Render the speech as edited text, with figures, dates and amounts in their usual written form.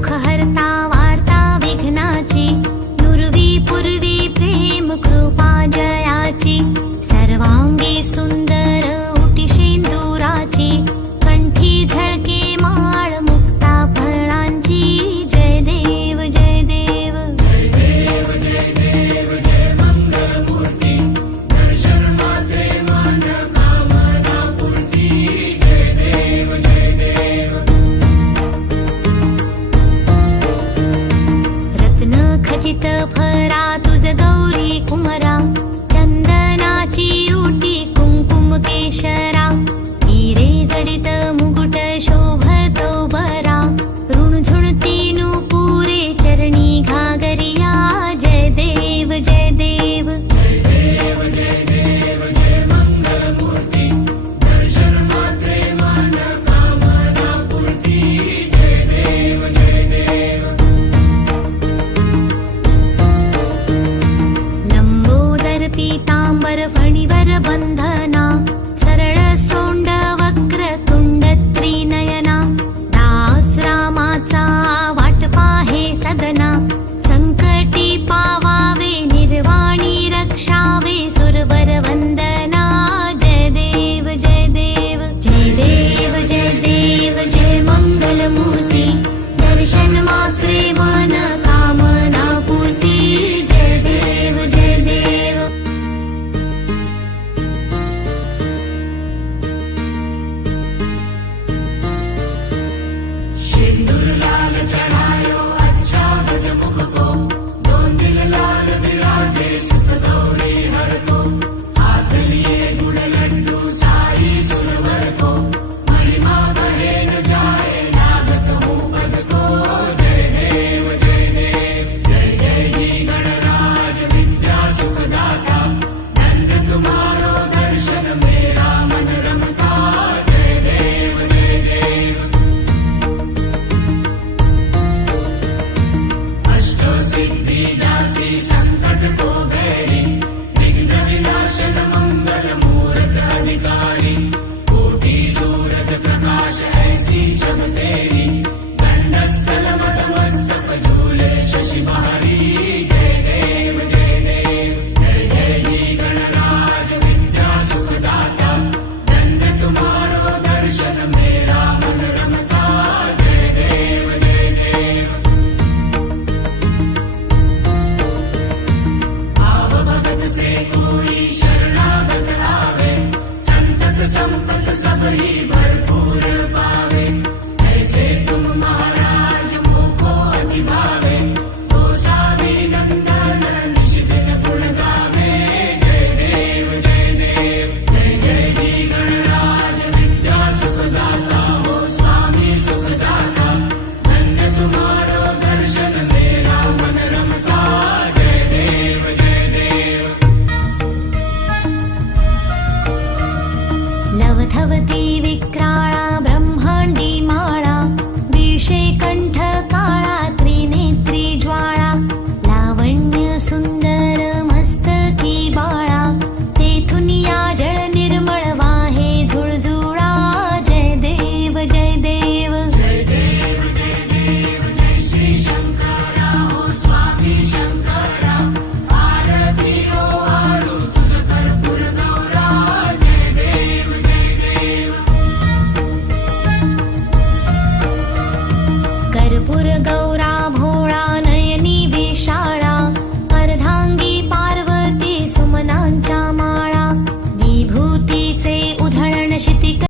दुःख हरता वार्ता विघ्नाची, नुरवी पूर्वी प्रेम कृपा जयाची, सर्वांगी सुंदर उटी शेंदुराची, कंठी झळके माळ मुक्ता फळांची, जय देव जय देव जय देव जय देव जय मंगल मूर्ती, दर्शन मात्रे मन कामना पूर्ती, जय देव जय देव। रत्न खचित फरा तुझ गौरी कुमरा, चंदनाची उटी कुंकुम केशरा, हिरे जडित मुकुट शोभतो बरा, ऋणझुणती नुपुरे चरणी घागरिया, जय देव जय देव जय देव जय देव जय मंगल मूर्ती, दर्शन मात्रे मन कामना पूर्ती, जय देव जय देव। लंबोदर पीतांबर फणीवर बंधना, सरळ सोंड वक्र तुंड त्रिनयना, दास रामाचा वाट पाहे सदना, संकटी पावावे निर्वाणी रक्षावे सुरवर वंदना, जय देव जय देव जय देव जय देव जय मंगल मूर्ती, दर्शन मात्रे मन कामना पूर्ती, जय देव जय देव। सिंदूर लाल चढ़ायो अच्छा गजमुख को, दोन दिल लाल विराजे सुख गौरी हर को, हाथ लिए गुड़ लड्डू साई सुरवर को, महिमा बहे न जाए लागत हूँ पद को, जय देव जय देव जय जय जी गणराज विद्या सुखदाता, नंद तुम्हारो दर्शन मेरा मन रमता, जय देव जय देव। अष्टो सिद्धि दासी संकट को बैरी, विघ्न विनाशन मंगल मूर्त अधिकारी, कोटि सूरज प्रकाश ऐसी जब तेरी, दंडस्थल मस्तक झूले शशि बहारी, जय देव जय देव जय जय जी गणराज विद्या सुखदाता, नंद तुम्हारो दर्शन मेरा मन रमता, जय देव जय देव। भाव भगत से कोई शरणागत आवे, संतत संपत सब ही भरपूर पावे, ऐसे तुम महाराज मोको अति भावे, तो सावी नंदन निश दिन गुण गावे, जय देव जय देव जय जय जी गणराज विद्या सुखदाता, हो स्वामी सुखदाता, धन्य तुम्हारो दर्शन मेरा मन रमता, जय देव जय देव। लवधवती विक्राळा ब्रह्मांडी माळा, विषे कंठ काळा त्रिनेत्री ज्वाळा, लावण्य सुंदर मस्तकी बाळा, तेथून या जळ निर्मळ वाहे झुळझुळा, जय देव जय देव जय देव जय देव जय श्री शंकरा, हो स्वामी शंकरा, आरती ओवाळू तुझ कर्पूर गौरा, जय देव जय देव। कर्पूर गौ